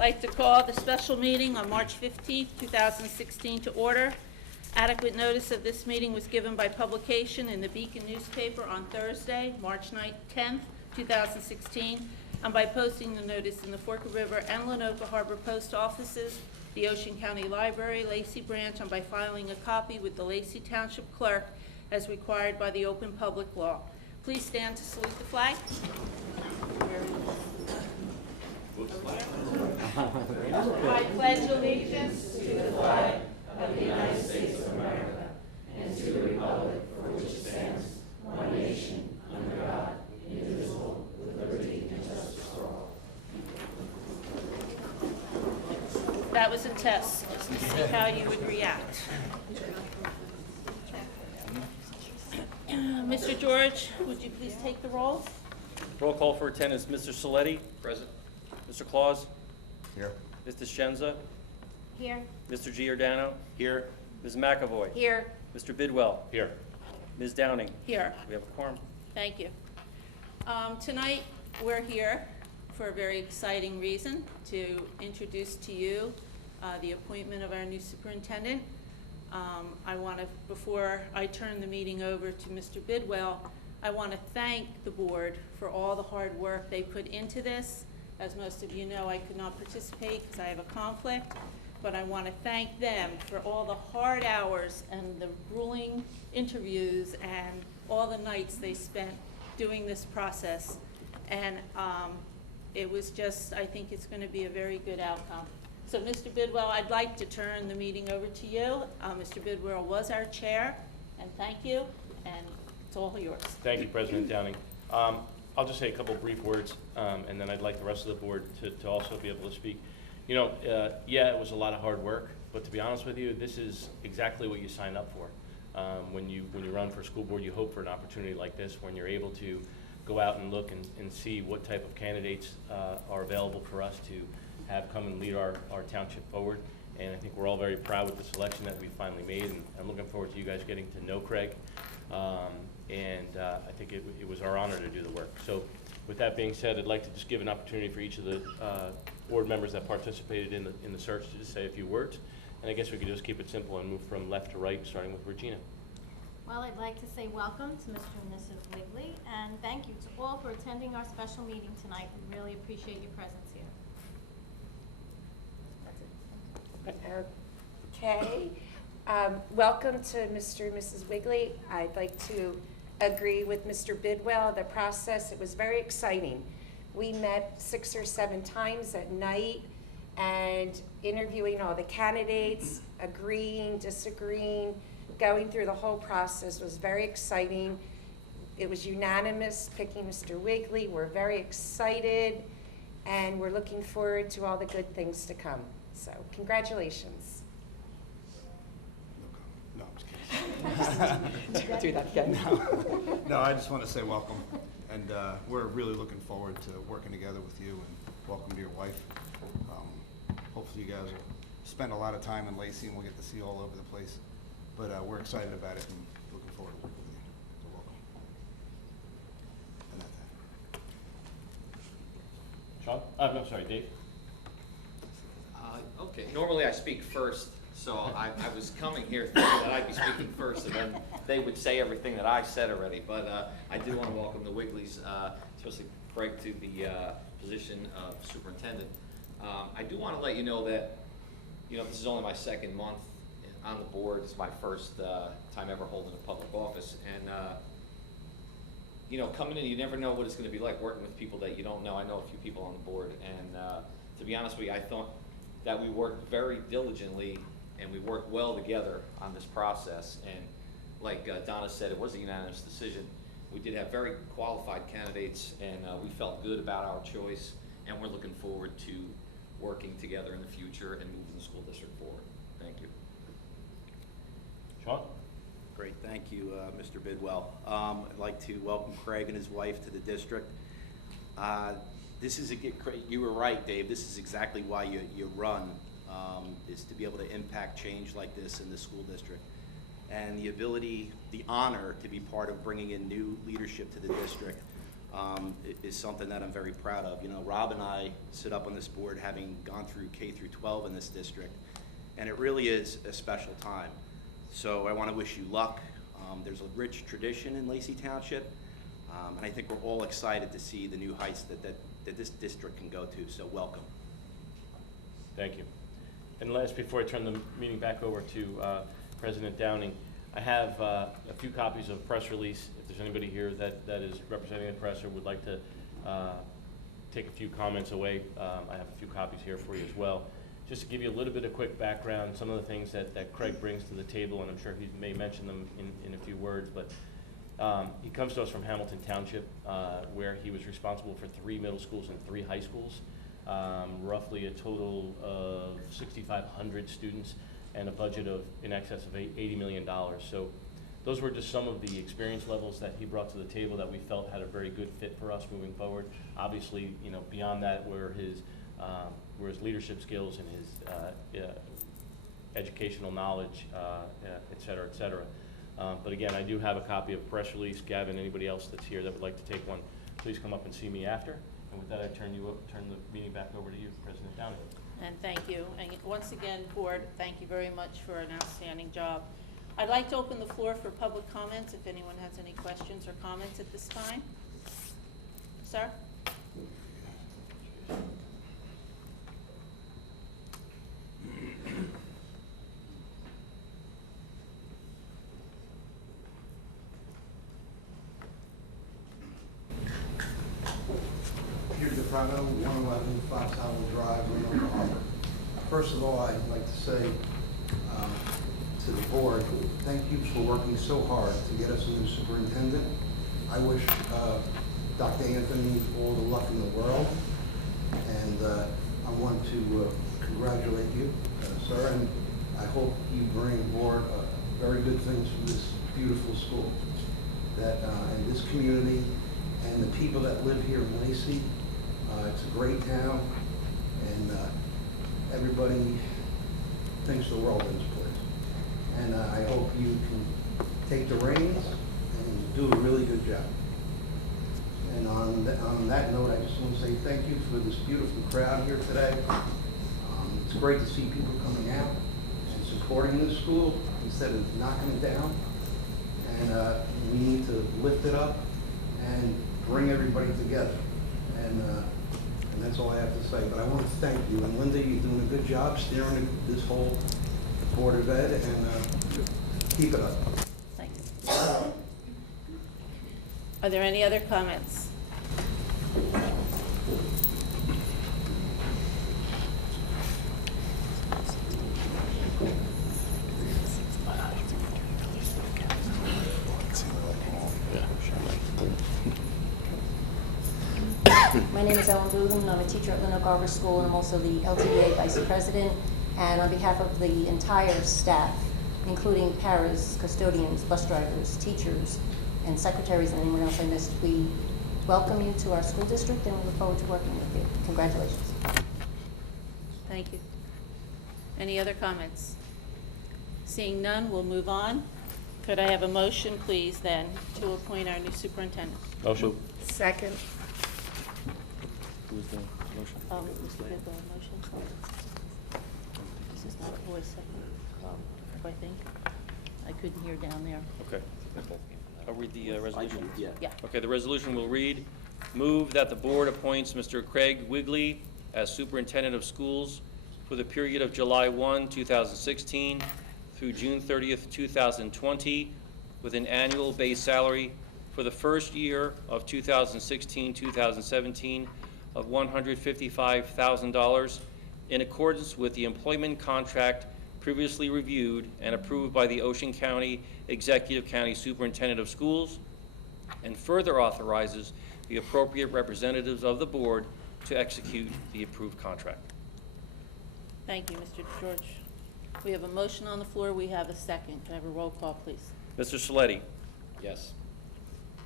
like to call the special meeting on March 15th, 2016 to order. Adequate notice of this meeting was given by publication in the Beacon newspaper on Thursday, March 10th, 2016, and by posting the notice in the Forked River and Lenoka Harbor post offices, the Ocean County Library, Lacey Branch, and by filing a copy with the Lacey Township Clerk as required by the Open Public Law. Please stand to salute the flag. I pledge allegiance to the flag of the United States of America and to the republic for which it stands, one nation, under God, indivisible, with liberty and justice for all. That was a test, just to see how you would react. Mr. George, would you please take the roll? Roll call for attendance. Mr. Saletti? Present. Mr. Claus? Here. Ms. Descenza? Here. Mr. Giordano? Here. Ms. McAvoy? Here. Mr. Bidwell? Here. Ms. Downing? Here. We have a quorum. Thank you. Tonight, we're here for a very exciting reason, to introduce to you the appointment of our new superintendent. I want to, before I turn the meeting over to Mr. Bidwell, I want to thank the board for all the hard work they put into this. As most of you know, I could not participate because I have a conflict, but I want to thank them for all the hard hours and the grueling interviews and all the nights they spent doing this process. And it was just, I think it's going to be a very good outcome. So Mr. Bidwell, I'd like to turn the meeting over to you. Mr. Bidwell was our chair, and thank you, and it's all yours. Thank you, President Downing. I'll just say a couple brief words, and then I'd like the rest of the board to also be able to speak. You know, yeah, it was a lot of hard work, but to be honest with you, this is exactly what you sign up for. When you run for school board, you hope for an opportunity like this, when you're able to go out and look and see what type of candidates are available for us to have come and lead our township forward. And I think we're all very proud with the selection that we finally made, and I'm looking forward to you guys getting to know Craig. I think it was our honor to do the work. So with that being said, I'd like to just give an opportunity for each of the board members that participated in the search to just say a few words. And I guess we could just keep it simple and move from left to right, starting with Regina. Well, I'd like to say welcome to Mr. and Mrs. Wigley, and thank you to all for attending our special meeting tonight. We really appreciate your presence here. Okay. Welcome to Mr. and Mrs. Wigley. I'd like to agree with Mr. Bidwell. The process, it was very exciting. We met 6 or 7 times at night and interviewing all the candidates, agreeing, disagreeing, going through the whole process was very exciting. It was unanimous picking Mr. Wigley. We're very excited, and we're looking forward to all the good things to come. So, congratulations. No, I'm just kidding. Do that again. No, I just want to say welcome, and we're really looking forward to working together with you, and welcome to your wife. Hopefully you guys will spend a lot of time in Lacey, and we'll get to see you all over the place. But we're excited about it and looking forward to working with you. So welcome. And Sean? No, sorry, Dave. Okay, normally I speak first, so I was coming here thinking that I'd be speaking first, and then they would say everything that I said already. But I did want to welcome the Wigleys, especially Craig, to the position of superintendent. I do want to let you know that, this is only my second month on the board. It's my first time ever holding a public office, and coming in, you never know what it's going to be like working with people that you don't know. I know a few people on the board, and to be honest with you, I thought that we worked very diligently and we worked well together on this process. And like Donna said, it was a unanimous decision. We did have very qualified candidates, and we felt good about our choice, and we're looking forward to working together in the future and moving the school district forward. Thank you. Sean? Great, thank you, Mr. Bidwell. I'd like to welcome Craig and his wife to the district. You were right, Dave. This is exactly why you run, is to be able to impact change like this in the school district. And the ability, the honor to be part of bringing in new leadership to the district is something that I'm very proud of. You know, Rob and I sit up on this board having gone through K through 12 in this district, and it really is a special time. So I want to wish you luck. There's a rich tradition in Lacey Township, and I think we're all excited to see the new heights that this district can go to, so welcome. Thank you. And last, before I turn the meeting back over to President Downing, I have a few copies of press release. If there's anybody here that is representing the press or would like to take a few comments away, I have a few copies here for you as well. Just to give you a little bit of quick background, some of the things that Craig brings to the table, and I'm sure he may mention them in a few words, but he comes to us from Hamilton Township, where he was responsible for 3 middle schools and 3 high schools, roughly a total of 6,500 students, and a budget of in excess of $80 million. So those were just some of the experience levels that he brought to the table that we felt had a very good fit for us moving forward. Obviously, you know, beyond that were his leadership skills and his educational knowledge, et cetera, et cetera. But again, I do have a copy of press release. Gavin, anybody else that's here that would like to take one, please come up and see me after. And with that, I turn the meeting back over to you, President Downing. And thank you. And once again, board, thank you very much for an outstanding job. I'd like to open the floor for public comments if anyone has any questions or comments at this time. Sir? Peter DePrano, 111 Fox Hollow Drive, Reno, Harbor. First of all, I'd like to say to the board, thank you for working so hard to get us a new superintendent. I wish Dr. Anthony all the luck in the world, and I want to congratulate you, sir, and I hope you bring aboard very good things for this beautiful school, that in this community and the people that live here in Lacey. It's a great town, and everybody thinks the world of this place. And I hope you can take the reins and do a really good job. And on that note, I just want to say thank you for this beautiful crowd here today. It's great to see people coming out and supporting this school instead of knocking it down. And we need to lift it up and bring everybody together. And that's all I have to say. But I want to thank you. And Linda, you're doing a good job steering this whole Board of Ed, and keep it up. Thank you. Are there any other comments? My name is Ellen Booten. I'm a teacher at Lino Garber School, and I'm also the LTA Vice President. And on behalf of the entire staff, including paras, custodians, bus drivers, teachers, and secretaries, and anyone else I missed, we welcome you to our school district, and we look forward to working with you. Congratulations. Thank you. Any other comments? Seeing none, we'll move on. Could I have a motion, please, then, to appoint our new superintendent? Motion. Second. Who's the motion? Mr. Bidwell, motion. This is not a voice, I think. I couldn't hear down there. Okay. I'll read the resolution. Yeah. Yeah. Okay, the resolution will read, move that the board appoints Mr. Craig Wigley as superintendent of schools for the period of July 1, 2016 through June 30th, 2020, with an annual base salary for the first year of 2016-2017 of $155,000 in accordance with the employment contract previously reviewed and approved by the Ocean County Executive County Superintendent of Schools, and further authorizes the appropriate representatives of the board to execute the approved contract. Thank you, Mr. George. We have a motion on the floor. We have a second. Can I have a roll call, please? Mr. Saletti? Yes.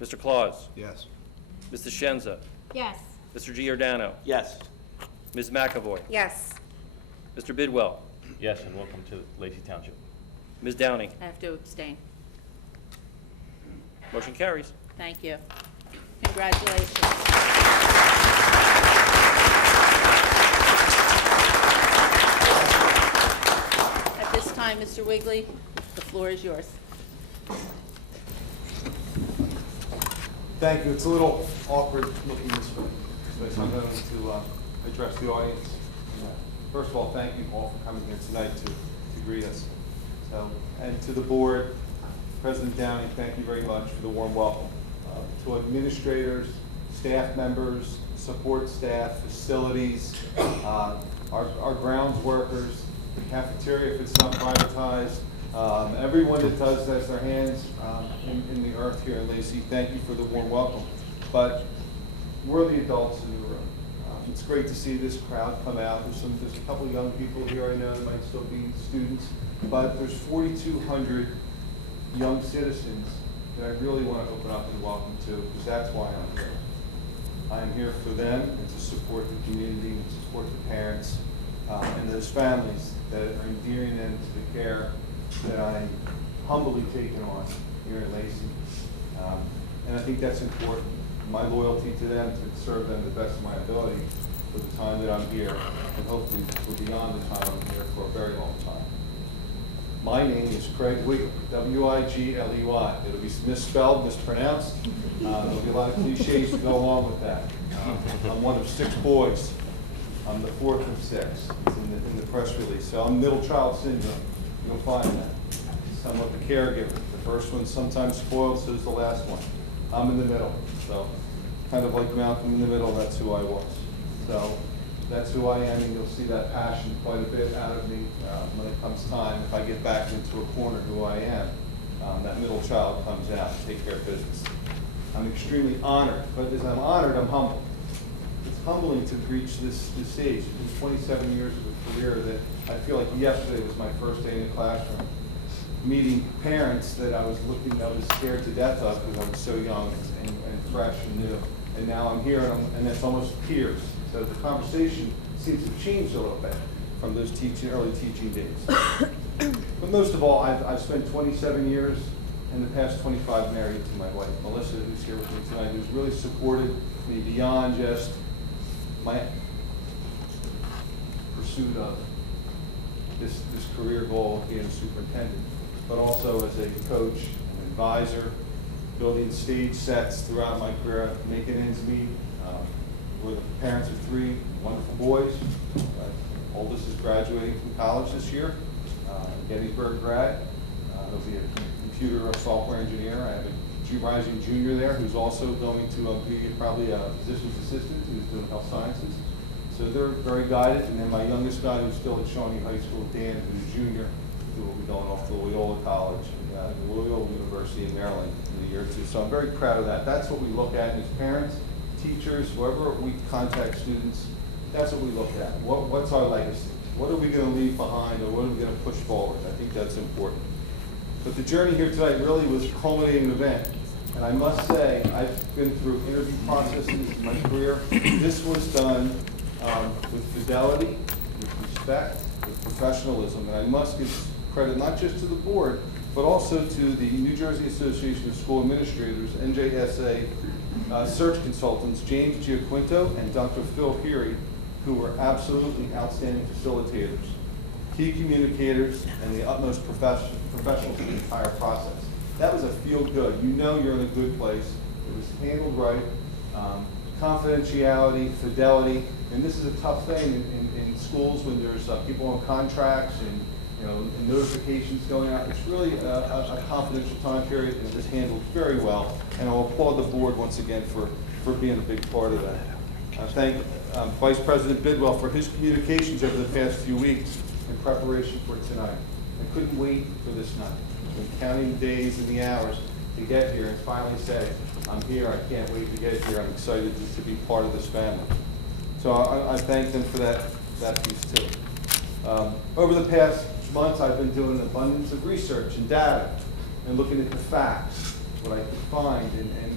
Mr. Claus? Yes. Mrs. Shenza? Yes. Mr. Giordano? Yes. Ms. McAvoy? Yes. Mr. Bidwell? Yes, and welcome to Lacey Township. Ms. Downing? I have to abstain. Motion carries. Thank you. Congratulations. At this time, Mr. Wigley, the floor is yours. Thank you. It's a little awkward looking this way, but I'm going to address the audience. First of all, thank you all for coming here tonight to greet us. And to the board, President Downey, thank you very much for the warm welcome. To administrators, staff members, support staff, facilities, our grounds workers, the cafeteria if it's not privatized, everyone that has their hands in the earth here in Lacey, thank you for the warm welcome. But we're the adults in the room. It's great to see this crowd come out. There's a couple of young people here I know that might still be students, but there's 4,200 young citizens that I really want to open up and welcome to, because that's why I'm here. I am here for them and to support the community and support the parents and those families that are endearing them to the care that I'm humbly taking on here in Lacey. And I think that's important. My loyalty to them, to serve them the best of my ability for the time that I'm here, and hopefully for beyond the time I'm here for a very long time. My name is Craig Wigley, W-I-G-L-E-Y. It'll be misspelled, mispronounced. There'll be a lot of cliches to go along with that. I'm one of 6 boys. I'm the 4th of 6. It's in the press release. So I'm middle child syndrome. You'll find that. Somewhat the caregiver. The first one's sometimes spoiled, so is the last one. I'm in the middle. So kind of like Malcolm in the middle, that's who I was. So that's who I am, and you'll see that passion quite a bit out of me when it comes time. If I get back into a corner who I am, that middle child comes out and take care of business. I'm extremely honored, but as I'm honored, I'm humbled. It's humbling to reach this stage. It's 27 years of a career that I feel like yesterday was my first day in the classroom, meeting parents that I was scared to death of because I was so young and fresh and new. And now I'm here, and that's almost tears. So the conversation seems to have changed a little bit from those early teaching days. But most of all, I've spent 27 years and the past 25 married to my wife, Melissa, who's here with me tonight, who's really supported me beyond just my pursuit of this career goal of being a superintendent, but also as a coach, an advisor, building stage sets throughout my career, making ends meet. We're the parents of 3 wonderful boys. Oldest is graduating from college this year, Gettysburg grad. He'll be a computer or software engineer. I have a rising junior there who's also going to be probably a physician's assistant who's doing health sciences. So they're very guided. And then my youngest guy who's still at Shawnee High School, Dan, who's a junior, who will be going off to Loyola College, Loyola University in Maryland in a year or 2. So I'm very proud of that. That's what we look at as parents, teachers, whoever we contact students. That's what we look at. What's our legacy? What are we going to leave behind, or what are we going to push forward? I think that's important. But the journey here tonight really was a culminating event. And I must say, I've been through interview processes in my career. This was done with fidelity, with respect, with professionalism. And I must give credit not just to the board, but also to the New Jersey Association of School Administrators, NJSA, search consultants, James Giaquinto and Dr. Phil Peary, who were absolutely outstanding facilitators, key communicators, and the utmost professionals in the entire process. That was a feel good. You know you're in a good place. It was handled right. Confidentiality, fidelity, and this is a tough thing in schools when there's people on contracts and and notifications going out. It's really a confidential time period, and it was handled very well. And I'll applaud the board once again for being a big part of that. I thank Vice President Bidwell for his communications over the past few weeks in preparation for tonight. I couldn't wait for this night. I've been counting the days and the hours to get here and finally say, I'm here, I can't wait to get here, I'm excited to be part of this family. So I thank them for that piece too. Over the past months, I've been doing an abundance of research and data and looking at the facts, what I could find,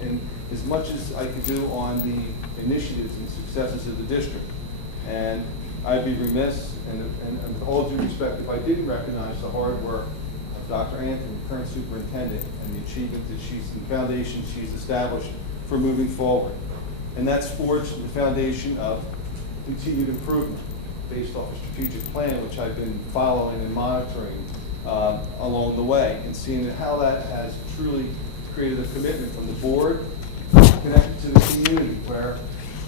and as much as I could do on the initiatives and successes of the district. And I'd be remiss, and with all due respect, if I didn't recognize the hard work of Dr. Anthony, current superintendent, and the achievement that the foundation she's established for moving forward. And that's forged the foundation of continued improvement based off a strategic plan, which I've been following and monitoring along the way, and seeing how that has truly created a commitment from the board connected to the community, where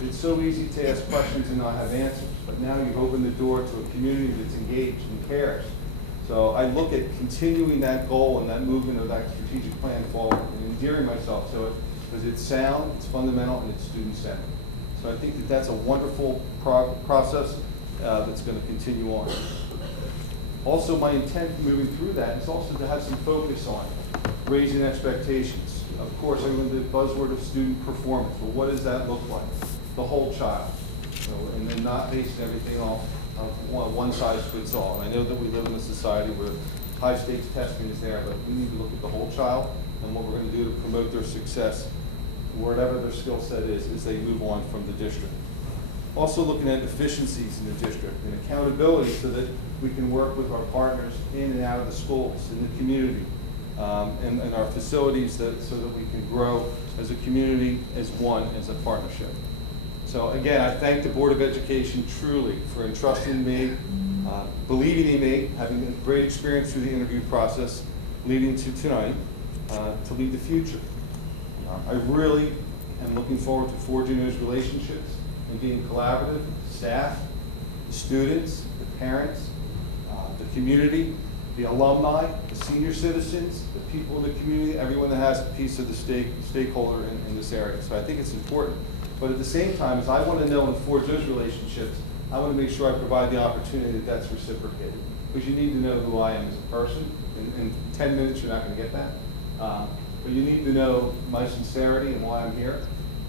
it's so easy to ask questions and not have answers, but now you've opened the door to a community that's engaged and cares. So I look at continuing that goal and that movement of that strategic plan forward and endearing myself to it because it's sound, it's fundamental, and it's student-centered. So I think that that's a wonderful process that's going to continue on. Also, my intent moving through that is also to have some focus on raising expectations. Of course, I'm going to do the buzzword of student performance. Well, what does that look like? The whole child, and then not basing everything off of one size fits all. And I know that we live in a society where high stakes testing is there, but we need to look at the whole child and what we're going to do to promote their success, whatever their skill set is, as they move on from the district. Also looking at efficiencies in the district and accountability so that we can work with our partners in and out of the schools, in the community, and our facilities so that we can grow as a community, as one, as a partnership. So again, I thank the Board of Education truly for entrusting me, believing in me, having a great experience through the interview process, leading to tonight, to lead the future. I really am looking forward to forging those relationships and being collaborative, staff, the students, the parents, the community, the alumni, the senior citizens, the people in the community, everyone that has a piece of the stakeholder in this area. So I think it's important. But at the same time, as I want to know and forge those relationships, I want to make sure I provide the opportunity that that's reciprocated. Because you need to know who I am as a person. In 10 minutes, you're not going to get that. But you need to know my sincerity and why I'm here.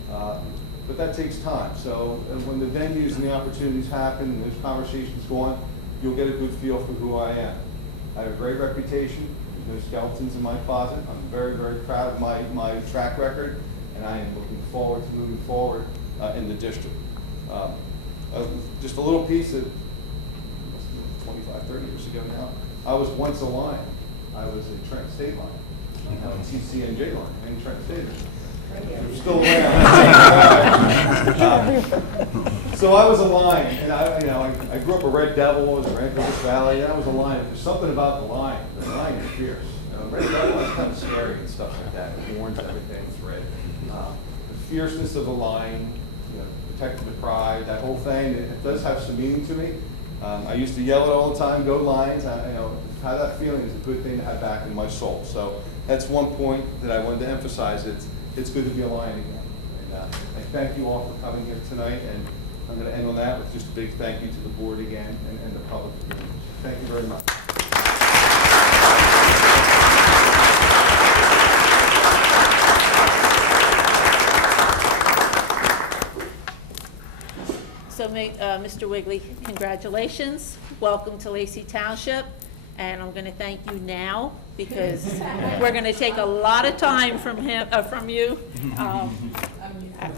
But that takes time. So when the venues and the opportunities happen and those conversations go on, you'll get a good feel for who I am. I have a great reputation. There's no skeletons in my closet. I'm very, very proud of my track record, and I am looking forward to moving forward in the district. Just a little piece of 25, 30 years ago now, I was once a Lion. I was a Trent State Lion, TCNJ Lion, and Trent State. I'm still around. So I was a Lion, and I grew up a Red Devil, I was a Rancho Valley, and I was a Lion. There's something about the Lion. The Lion is fierce. Red Devil is kind of scary and stuff like that. The horns and everything is red. The fierceness of the Lion, protecting the pride, that whole thing, it does have some meaning to me. I used to yell it all the time, go Lions. How that feeling is a good thing to have back in my soul. So that's one point that I wanted to emphasize. It's good to be a Lion again. And I thank you all for coming here tonight, and I'm going to end on that with just a big thank you to the board again and the public. Thank you very much. So, Mr. Wigley, congratulations. Welcome to Lacey Township. And I'm going to thank you now because we're going to take a lot of time from you.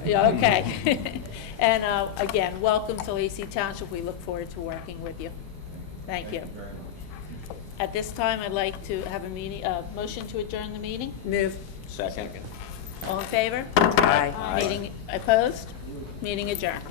Yeah, okay. And again, welcome to Lacey Township. We look forward to working with you. Thank you. Thank you very much. At this time, I'd like to have a motion to adjourn the meeting. Move. Second. All in favor? Aye. Meeting opposed? Meeting adjourned.